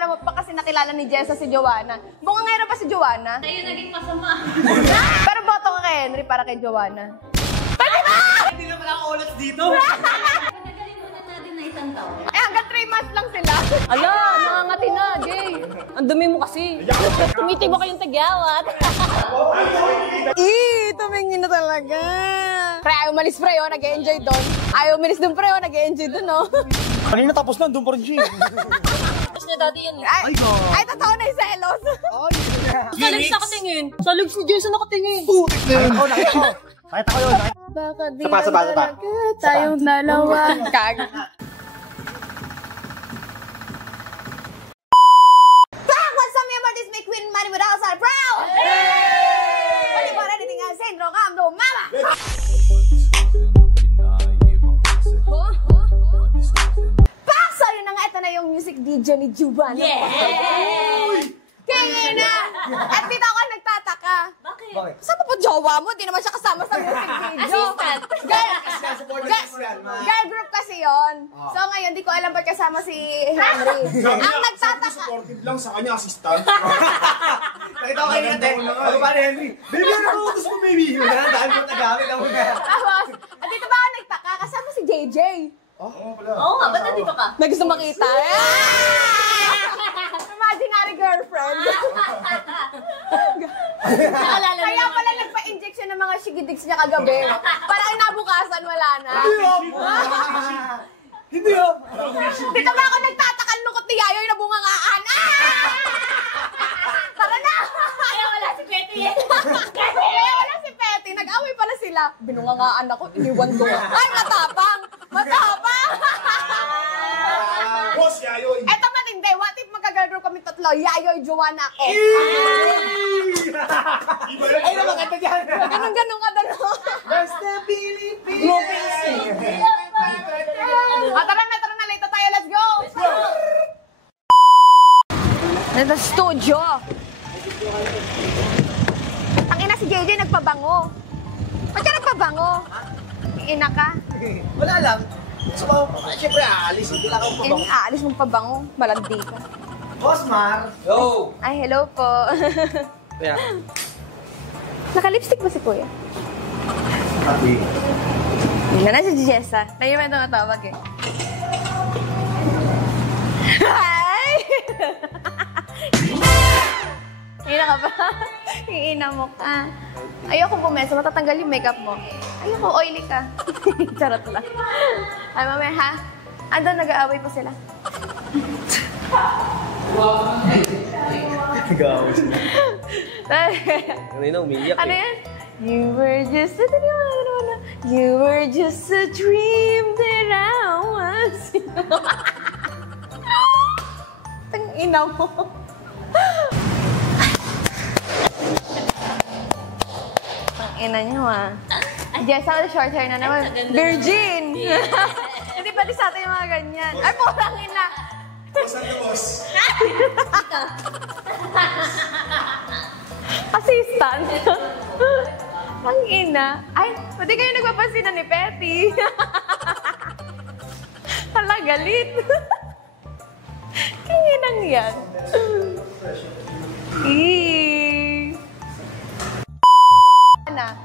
nauna mo pa kasi nakilala ni Jessa si Joanna. Bungangero pa si Joanna. Tayo naging masama. Pero boto ka kay Henry para kay Joanna. Pwede ba? Hindi naman ako ulit dito. Patagalin muna natin na isang taon. Eh, hanggang 3 months lang sila. Ala, nangangati na, Jay. Ang dumi mo kasi. Tumitiba kayong tagyawat. Tumingin na talaga. Pre, ayaw umalis pre, oh, nag-e-enjoy doon. Ayaw umalis doon pre, oh, nag-e-enjoy doon, oh. Kanina tapos na, doon pa rin siya. Tapos niya dati yan. Ay, totoo na yung selos. Sa lips nakatingin. Sa lips ni Jason nakatingin. Putik na yun. Nakita ko. Nakita ko yun. Baka di Sapa. talaga tayong dalawa. Kag. Frank, what's up, member? This is my queen, money without outside proud. What do you want anything else? Sendro, come to mama. Pak, so yun na nga, ito na yung music video ni Juban. Kaya na! At dito ako nagtataka. Bakit? Saan pa po jowa mo? Di naman siya kasama sa music video. Assistant. Girl group kasi yon. So ngayon, di ko alam ba't kasama si Henry. Ang nagtataka. Supportive lang sa kanya, assistant. Nakita ko kayo natin. Ano ba ni Henry? Baby, ano ko utos mo, baby? Dahil mo tagamit ako na. Tapos, at dito ba ako nagtaka? Kasama si JJ. Oo pala. Oo nga, ba't nandito ka? May gusto makita. Imaginary girlfriend. Naalala Kaya pala nagpa-injection ng mga shigidigs niya kagabi. Para inabukasan, wala na. Hindi oh. Dito ba ako nagtataka lukot ni Yayoy na bungangaan? Tara na! Kaya wala si Betty. Kasi wala si Petty. Nag-away pala sila. Binungangaan ako, iniwan ko. Ay, matapang! Matapang! Boss, Yayoy. Eto matindi. What if magka-girl kami tatlo? Yayoy, Joanna ako. Iba lang. Ay, maganda dyan. Ganun-ganun ka dalo. Basta Pilipinas. Tara na. Late tayo. Let's go! Nasa studio. Ang ina si JJ nagpabango. Ba't ka nagpabango? Ang ina ka. Wala lang. Gusto ko, siyempre aalis. Hindi lang ako pabango. Aalis mong pabango. Malandi ka. Boss Mar. Yo. Ay, hello po. Kuya. Naka-lipstick ba si Kuya? Happy. Hindi na si Jessa. Tayo mo ito matawag eh. Hi! Hina ka ba? Hina mo ka. Ayoko bumesa, matatanggal yung makeup mo. Ayoko, oily ka. Charot lang. Ay, mamaya ha? Ando, nag-aaway pa sila. Nag-aaway sila. Kanina umiyak Ano yan? You were just a You were just a dream that I was. Tang ina mo. Tang ina niyo ah. Jessa, short hair na naman. Virgin! Hindi pati sa atin yung mga ganyan. Ay, purang ina. Boss, ano boss? Assistant. Ang ina. Ay, pwede kayo nagpapansin ni Petty. Hala, galit. Kinginang yan. Eee. Ana.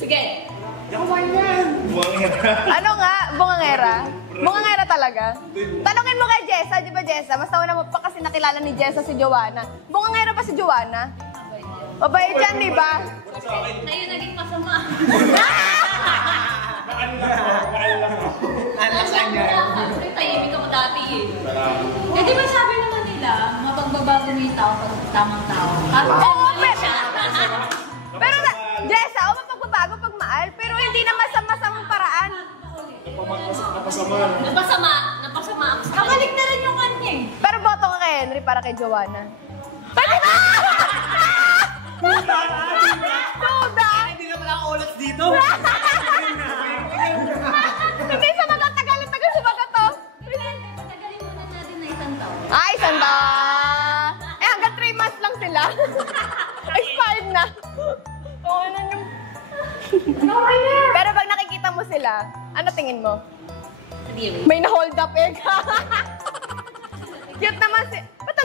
Sige. Ano nga? Bungangera? Bungangera talaga? Tanungin mo kay Jessa, di ba Jessa? Mas nauna mo pa kasi nakilala ni Jessa si Joanna. Bungangera pa si Joanna? Mabait yan, di ba? Tayo naging masama. Nalasan niya. Actually, tahimik ako dati eh. Eh, di ba sabi naman nila, mapagbabago mo yung tao pag tamang tao. Oo, pero Jessa, mapagbabago pag maal, pero hindi na masamang paraan. Napasama ako. Nakalik na rin yung kanya eh. Pero boto ka kay Henry para kay Joanna. Pwede ba? Duda! Hindi naman ako ulit dito. Hindi sa matatagal-tagal sa baga to. Patagalin muna natin na isang taon. Ay, sanda! Eh, hanggang 3 months lang sila. Expired na. Oo, ano yung... Pero pag nakikita mo sila, ano tingin mo? Hindi. May na-hold up eh ka. Cute naman si... Ba't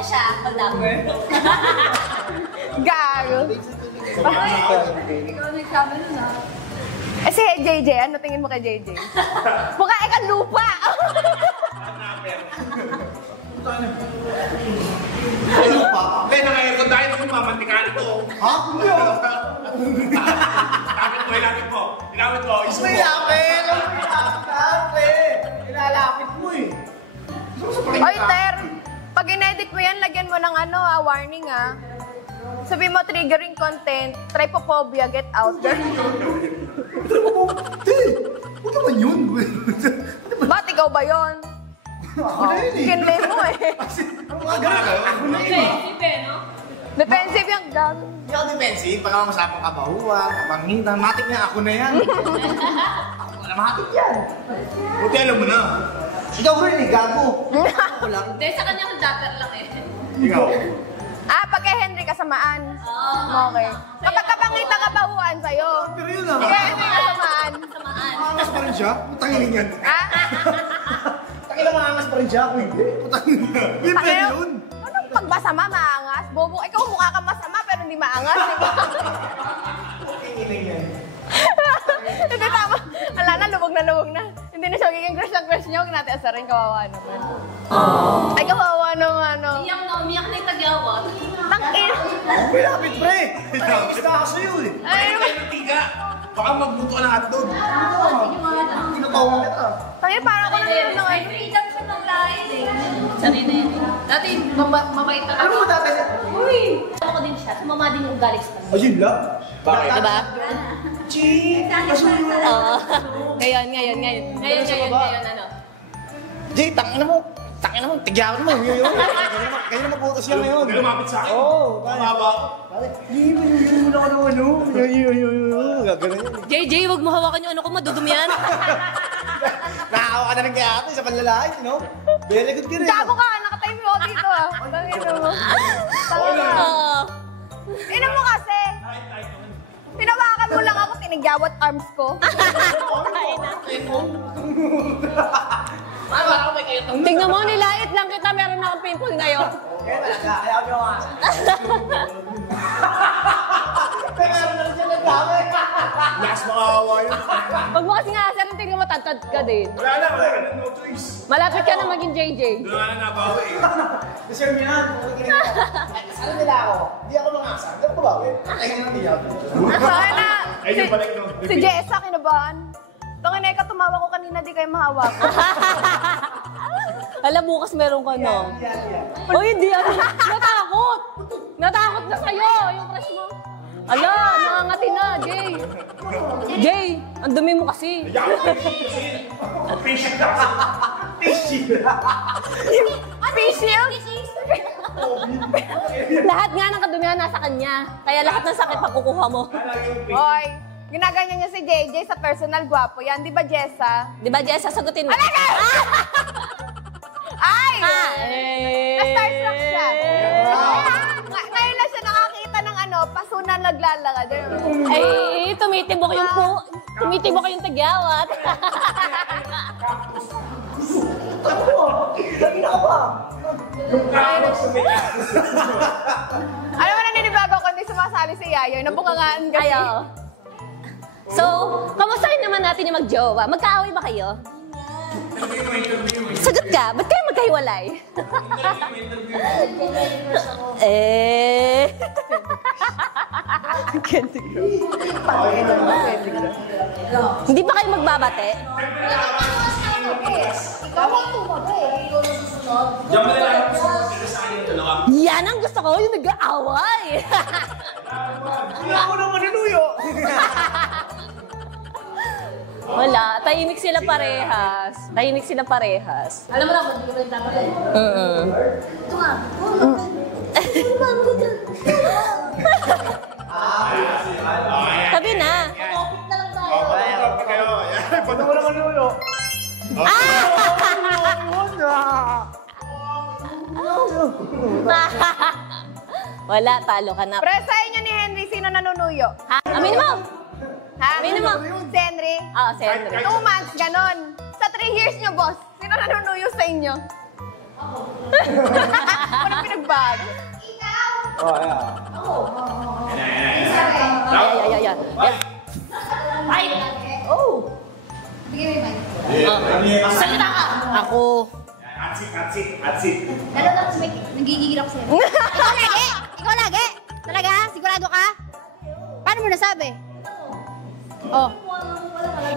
Eh siya, lover. Gago. Ikaw nagsabi nun ah. Eh si JJ, ano tingin mo kay JJ? Mukha ikang lupa! Ano pa? Eh, nangayon ko dahil kung mamantikan ito. Ha? Hindi ako. Lapit mo. Ilapit mo. Iso May mo. lapit! Ilalapit mo eh. Oy, Ter! Pag in-edit mo yan, lagyan mo ng warning Sabi mo, triggering content, trypophobia, get out. Huwag naman yun. Ba't ikaw ba yun? Ako na yun eh. Kinlay mo eh. Ang mga ganun. Ako na yun eh. Defensive no? Defensive yung gago. Hindi ako defensive. Pagka masapang kabahuan, kapanghitan, matik na ako na yan. Ako na matik yan. Buti alam mo na. Ikaw rin eh, gago. Ako lang. Hindi, sa kanya kung dapper lang eh. Ikaw. Pag kay Henry kasamaan. Okay. Kapag kapangita kabahuan sa'yo. Pero yun ah. Kaya Henry kasamaan. Maangas pa rin siya? Putangin yan. Takila maangas pa rin siya. Ako hindi. Putangin. Yun pa Takil, yun. anong pagbasama maangas? Bobo, ikaw mukha kang masama pero hindi maangas. Hindi tama. Ala na, lubog na. Hindi na siya magiging crush niya. Huwag natin asarin, kawawa naman. Ay, kawawa naman, Iyak na, umiyak na yung tagyawat. Tangin. May lapit pre. Naiingis na ako sa'yo eh. Ay, Ay, natiga. Baka magbuto ka ng hotdog. Tinatawag kita. tangin, parang ako lang yun. Ay, freedom siya ng lahat eh. Sanay na yun. Dati, mabait na Ano mo dati siya? Uy! Ako din siya, sumama din yung ugali sa kanya. Ayun lang. Bakit? Diba? Chee! Oo. Ngayon, ano? Jay, tangin mo, tigyawan mo. Kaya naman putos yan ngayon. Huwag lumapit sa akin. Oo, Mababa. Jay, mayuyun mo na ano. Gagano yun. JJ, wag mo hawakan yung ano ko, madudumi yan. Nakawa ka na ng kaya ate sa panlalaki, no? Very good ka rin. Gago ka, nakatime mo dito Tangin mo. Tangin mo. Oo. Ina mo kasi. Tinawakan mo lang ako, tinigyawat arms ko. Tingnan mo, nilait lang kita, meron akong pimple ngayon. Kaya talaga, ayaw niyo nga. Kaya meron na rin siya nagdami. Last makakawa yun. Wag mo kasi nga, sir, tingnan mo, tatad ka din. Wala na. No choice. Malapit ka na maging JJ. Doon na nabawi eh. Kasi yung yan, ano nila ako? Hindi ako mangasa. Hindi ako babawi. Ay, hindi ako. Tangin na. Ay, yung balik no. Si Jessa, kinabahan. Tangin na, tumawa ko kanina, di kayo mahawak. Alam, bukas meron ka, no? Oh, hindi. Natakot. Natakot na sa'yo, yung crush mo. Ala, nangangati na, Jay. Jay, ang dumi mo kasi. Patient na. Facial? Lahat nga ng kadumihan nasa kanya. Kaya lahat ng sakit pagkukuha mo. Hoy, ginaganyan niya si JJ sa personal gwapo yan. Di ba, Jessa? Di ba, Jess, sasagutin mo? Alaga! Ay! Eh. Na-starstruck siya. Ngayon lang siya nakakita ng pasunan naglalakad. Ay, tumitibok yung tagyawat. Lagi na ka ba? Alam mo, naninibago ko hindi sumasali si Yayoy. Nabukangaan kasi. Kayo. So, kamustahin naman natin yung mag-jowa? Magkaaway ba kayo? Sagot ka, ba't kayo magkahiwalay? Hindi ba kayo magbabate? Ikaw ang tumabi. Diyan mo na lang ako sa akin ito lang. Yan ang gusto ko, yung nag-aaway. Hindi ako naman ninuyo. Wala, tahimik sila parehas. Tahimik sila parehas. Alam mo na, hindi ko rin dapat eh. Ito nga. Sabi na. Topic na lang tayo. Kayo. Pag ako naman ninuyo. Wala, talo ka na. Pre, sa inyo ni Henry, sino nanunuyo? Ha? Amin mo! Ha? Aminin mo. Si Henry? Oo, si Henry. 2 months, ganon. Sa 3 years nyo, boss, sino nanunuyo sa inyo? Walang pinagbago. Oh, yeah. Ayan. Ay! Oh! Salita ka! Ako. Atsit. Lalo lang, nagigigil ako sa'yo. Ikaw lagi! Ikaw lagi! Talaga? Sigurado ka? Paano mo nasabi? Oh.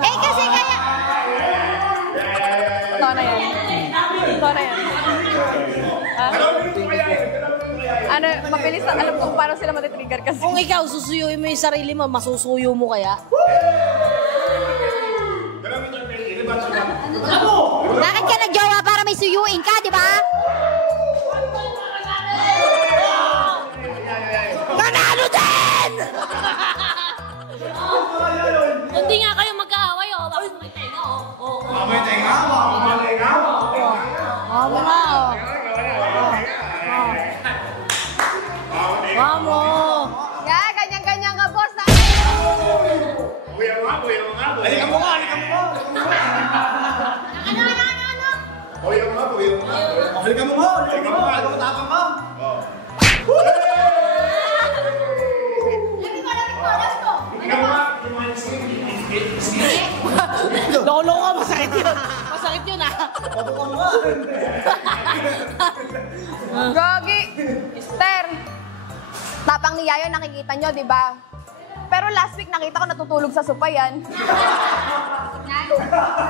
Eh kasi kaya... Ito na yan. Ano, mabilis na alam kung paano sila matitrigger kasi. Kung ikaw susuyuin mo yung sarili mo, masusuyo mo kaya? Bakit ka nagjowa para may suyuin ka, di ba? Nanalo din! Hindi nga kayo magkaaway, oh. Bakit may tenga, oh. Mamay tenga. Mamo nga, oh. Mamo! Yeah, ganyan-ganyan ka, boss. Kuya mo nga. Halika mo nga. Ano? Kuya mo nga. Halika mo mo. Tapang mo. Lolo ka, masakit yun. Masakit yun, ah. Pabuka mo nga. Gogi! Mister! Tapang ni Yayo, nakikita nyo, di ba? Pero last week nakita ko natutulog sa sopa yan.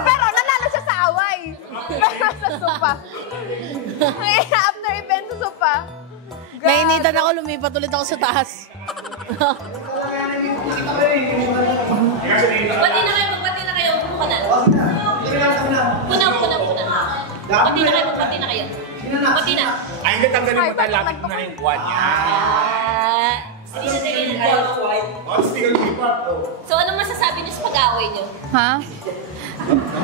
Pero nanalo siya sa away. Pero sa sopa. After event sa sopa. Nainitan ako, lumipat ulit ako sa taas. Pati na kayo, magpati na kayo. Buka na. Puna. Pati na kayo, magpati na kayo. Pati na. Ay, hindi tanggalin mo tayo lapit na yung buwan niya. Hindi na tingin na. So, anong masasabi niyo sa pag-aaway niyo? Ha?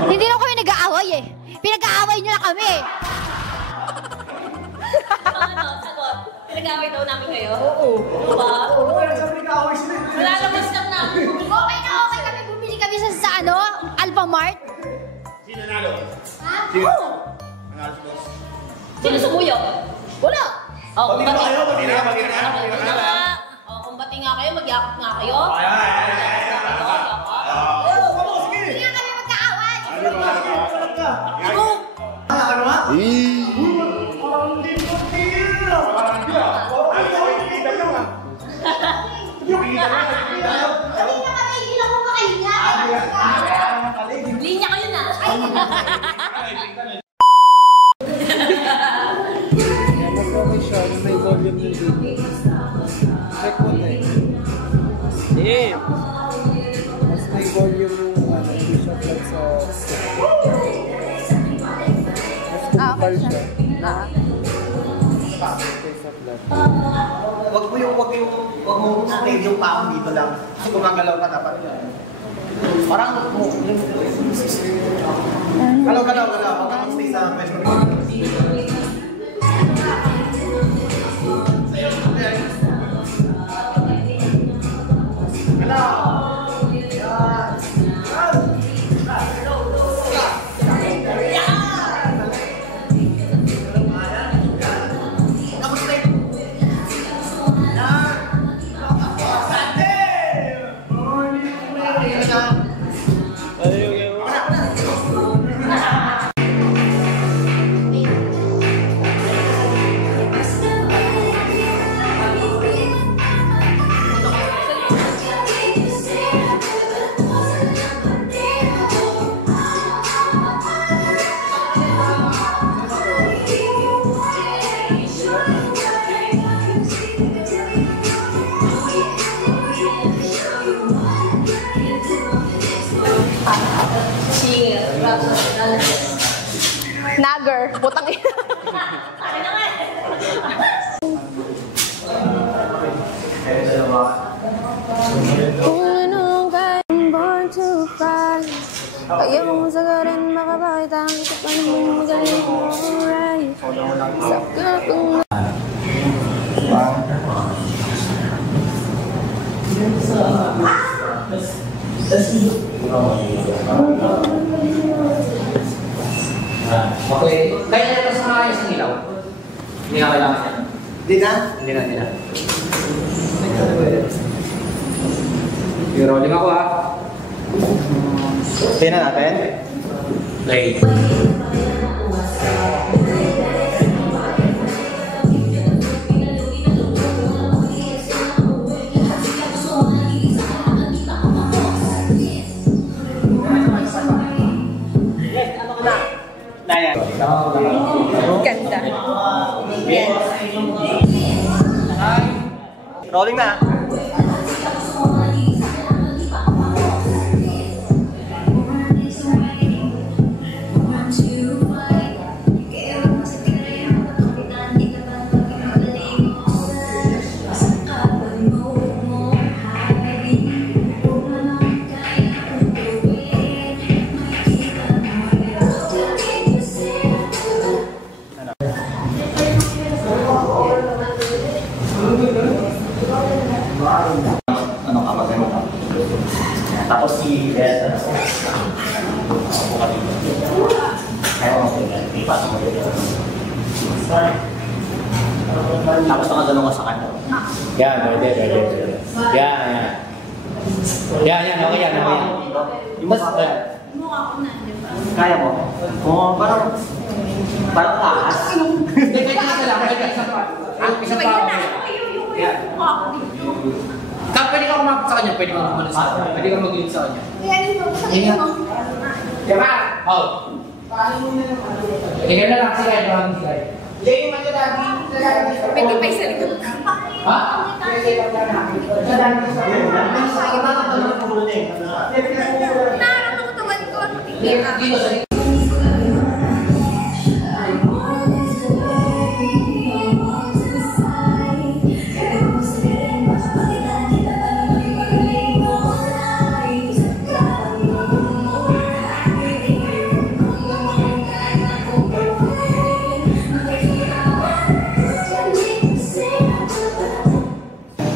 Hindi lang kami nag-aaway eh. Pinag-aaway niyo na kami. So, sagot. Pinag-aaway daw namin kayo? Oo. Diba? Wala naman stop namin. Okay na okay kami. Bumili kami sa ano? Alphamart. Sino nalo? Ha? Nanalo si boss. Sino sumuyo? Wala. O, kung bati. Pati na. O, kung bati nga kayo, magyakap nga kayo. Hindi na kami magkaaway. Ako! Ano nga? Kami na kami. Hindi lang ko makahinga. Linya kayo na. May volume ng video. Check mo na eh. Mas may volume yung bishop lang sa... Mas kumukal siya. Kaysa flat. Wag mo stay yung paong dito lang. Kasi gumagalaw ka dapat. Parang galaw. Wag kang stay sa pwesto. Nagger. Butang ina. Kung anong kayang born to fly, kaya mong sagarin makapakita ang kapan mong magaling mo right. Sa kapang Okay. Kaya na sa ayos ng ilaw. Hindi nga kailangan yan. Hindi na? Hindi na. I-rolling ako ha. Tingnan natin. Play. Ganda. Rolling na. Ano ka, magano ka? Tapos si Beth, ako ka dito. Kaya ako ipasok mo dito. Tapos nakagano ka sa kanya. Yan, pwede. Yan. Okay yan. Tapos, kaya mo? Oo, parang taas. Hindi, pwede isa lang. Isa pa. Yan. Pwede ka kumapit sa kanya, pwede ka kumapit sa kanya. Pwede ka mag-lead sa kanya. Diba? Oo. Tingnan na lang sila, ito lang sila. Pwede pa isa likod. Ha? Nararamdaman ko. Dito sa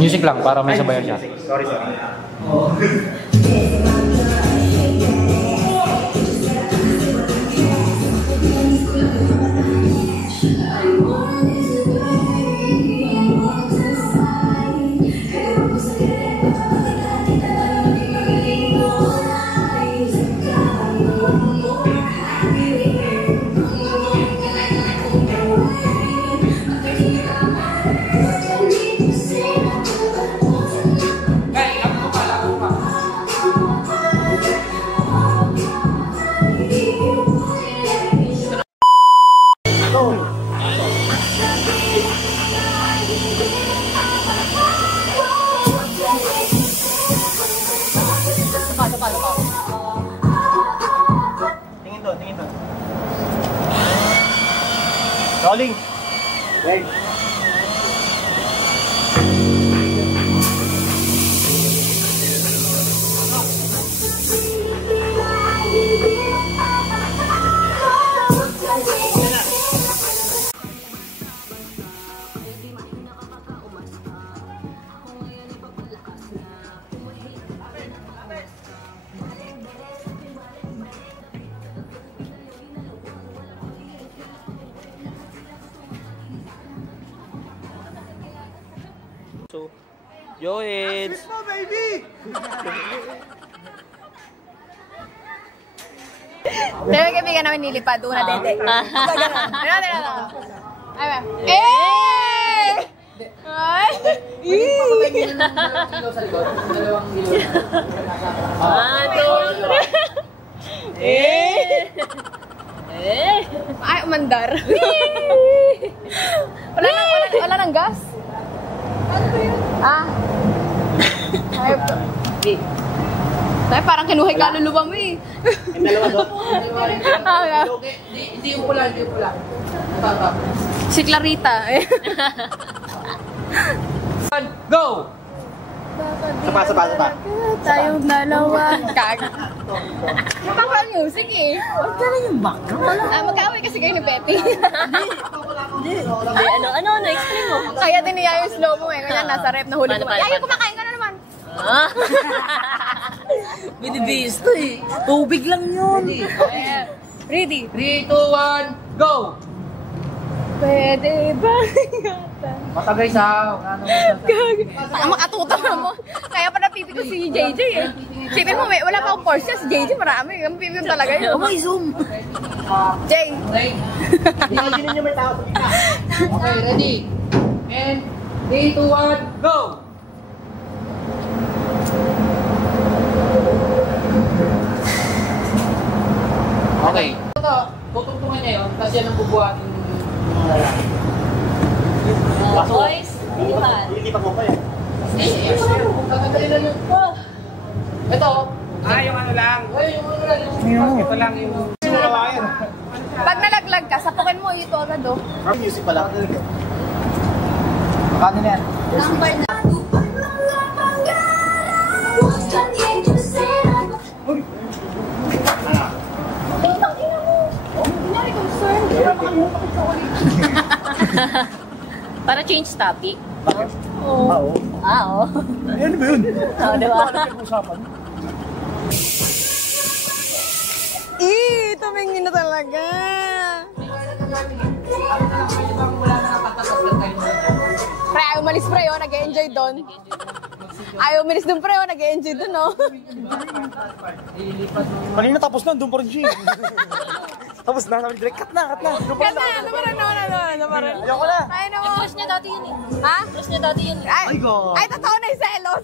music lang para may sabayan siya. Sorry. Tingin doon. Rolling. Right. So, Yoids! Dalawa kaibigan namin nilipad. Doon na dede. Ay! Ay, umandar. Wala nang gas? Ay, parang kinuhay kaluluwa mo eh. Yung dalawa doon. Hindi yung pula. Si Clarita. Go! Sapa. Tayong dalawa. Napaka music eh. Huwag ka na yung background. Mag-away kasi kayo ni Betty. Explain mo. Kaya din niya yung slow mo eh. Kaya nasa rep na huli ko. Ayaw, kumakain ka na naman. Binibis to eh. Tubig lang yun. Ready? 3, 2, 1, go! Pwede ba? Matagay sa... Baka makatuto na mo. Kaya pa napipig ko si JJ eh. Sipin mo, wala pa akong course si JJ marami. Ang pipig talaga yun. May zoom. Jay. Imagine nyo may tao sa gitna. Okay, ready? And 3, 2, 1, go! Okay. Ito, tutungtungan niya yun, kasi yan ang bubuhatin ng mga lalaki. Boys, lipat. Hindi pa ko pa eh. Kakadali lang yun. Ito. Yung ano lang. Yung ano lang. Ito lang yung... Pag nalaglag ka, sapukin mo ito agad oh. Music pala. Paano na yan? Para change topic. Oo. Oo. Ano ba yun? Oo, diba? Tumingin na talaga. Pre, ayaw umalis pre, oh. Nag-e-enjoy doon. Ayaw umalis doon pre, oh. Nag-e-enjoy doon, oh. Kanina tapos na, doon pa rin siya. Tapos na, direct cut na. Doon pa Kaya na, ano pa rin. Ayoko na. Ay, na mo. Crush niya dati yun eh. Ha? Crush niya dati yun eh. Ay, God. Ay, totoo na yung selos.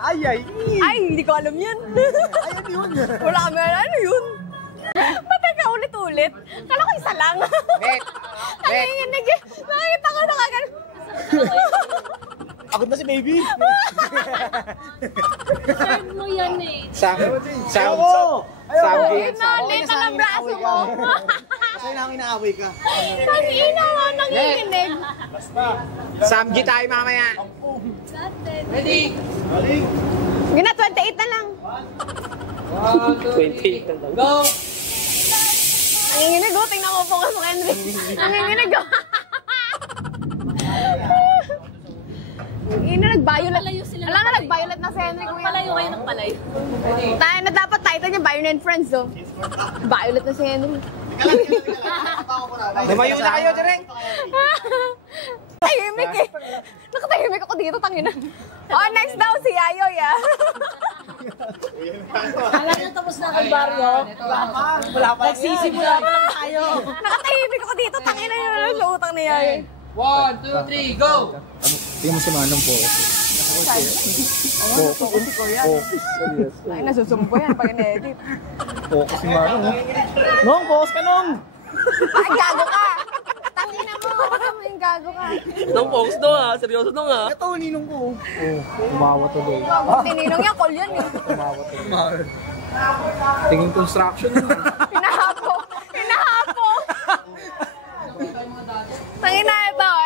Ay. Ay, hindi ko alam yun. Ay, ano yun? Wala kami, ano yun? Patay ka ulit-ulit. Kala ko isa lang. Nanginginig eh. Nakikita ko nakagano. Agad na si baby. Serve mo yan eh. Yun na, lita ng braso mo. Kasi namin naaway ka. Tangina mo, nanginginig. Samgi tayo mamaya. Ready? Gina, 28 na lang. 1, 2, 3, go! Nanginginig oh, tingnan mo po ka sa Henry. Nanginginig oh. Ina, nag-violet. Palayo sila. Alam na, nag-violet na si Henry. Palayo kayo ng palayo. Tayo na dapat title niya, Byron and Friends oh. Violet na si Henry. Lumayo na kayo, direct. Tahimik eh. Nakatahimik ako dito, tangina. Oh, next daw si Ayoy ah. Alam niyo tapos na ang baryo. Wala pa. Nagsisimula pa lang tayo. Nakatahimik ako dito, tangina yun sa utang ni Ayoy. 1, 2, 3, go! Tingnan mo si Manong po. Ay, nasusumpo yan pag in-edit. Focus si Manong. Nong, focus ka Nong! Ay, gago ka! Tangina mo, yung gago ka. Nung focus daw ha, seryoso nung ha. Ito, ninong ko. Umawa tuloy. Tininong yan, call yan eh. Umawa tuloy. Tingin construction. Hinahapo! Tangina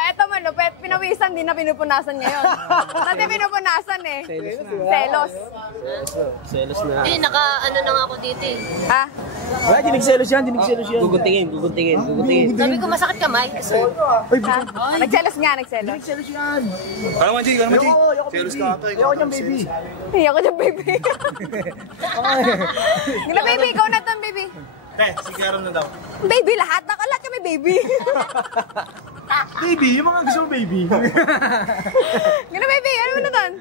ito malupit. Pinawisan, di na pinupunasan ngayon. Dati pinupunasan eh. Selos. Selos na. Eh, ano na nga ako dito eh. Ha? Wala, dinig-selos yan. Guguntingin. Sabi ko masakit kamay. Nagselos nga, nagselos. Dinig-selos yan. Ano man, G? Selos ka ito. Ayoko niyang baby. Ayoko dyan, baby. Gila, baby. Ikaw na to, baby. Si Karen na daw. Baby, lahat. Lahat kami, baby. Baby, yung mga gusto mo baby. Gila, baby. Ano mo na ton?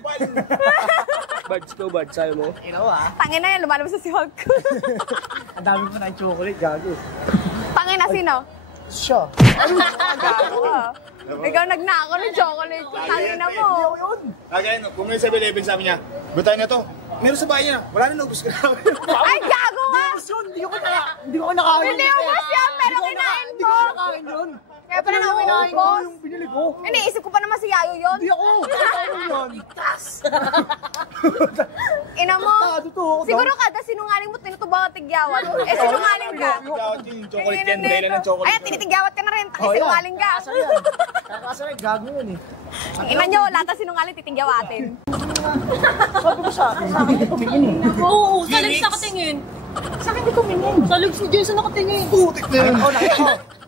Bards ko, bards. Sayo mo. Tangin na yan, lumalabas na si Hulk. Ang dami pa na chocolate, gago. Tangin na sino? Siya. Gago ka. Ikaw nagnako ng chocolate. Tangin na mo. Kaya no, kung may 7-Eleven sabi niya, butay na to. Meron sa bahay niya. Wala na naubos ka na. Ay, gago ka! Hindi ko nakain. Hindi ubos yan, pero kinain ko. Kaya pala nauubos. Yung binili ko. Iniisip ko pa naman si Yayo yun. Hindi ako. Ina mo. Totoo. Siguro kada sinungaling mo, tinutubaw at tigyawat. Eh, sinungaling ka. Yung chocolate yan, dahil ng chocolate. Ay, tinitigyawat ka na rin. Taki sinungaling ka. Kasi gago yun eh. Ina nyo, lahat ng sinungaling titigyawatin. Sabi ko sa akin ka tumingin eh. Oo, sa legs nakatingin. Sa akin di tumingin. Sa legs ni Jason nakatingin. Putik na yun.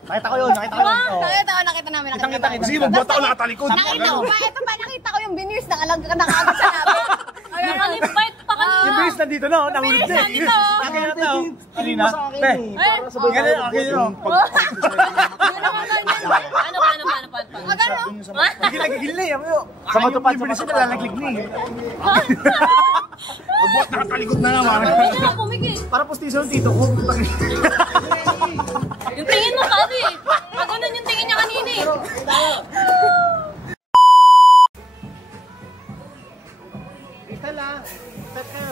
Nakita ko yun. Nakita namin. Sige, magbata ko nakatalikod. Nakita ko pa, ito pa, nakita ko yung veneers nakagad sa namin. Nakalipit pa kanina. Yung bilis nandito na, nahulog na eh. Nandito. Akin na to. Kanina. Eh, Ganun, akin yun. sa mga. Gigil na yan. Sa matupad sa lalaglig na eh. Magbuhat nakatalikod na naman. Hindi na, pumigil. Para postiso ng tito ko. Yung tingin mo kasi. Ganun yung tingin niya kanina eh. Kristal ah. Step ka.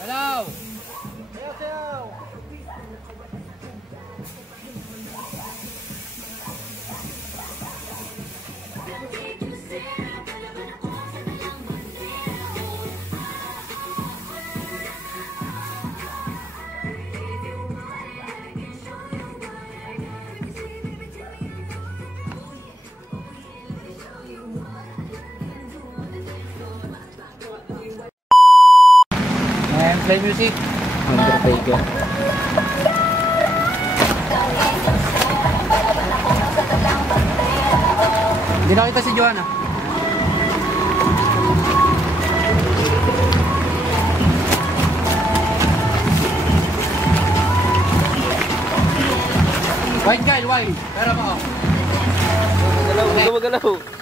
Hello! Sayaw, sayaw. And play music. Undertaker. Hindi nakita si Joanna. Wide guy, wide. Pero mo. Gumagalaw.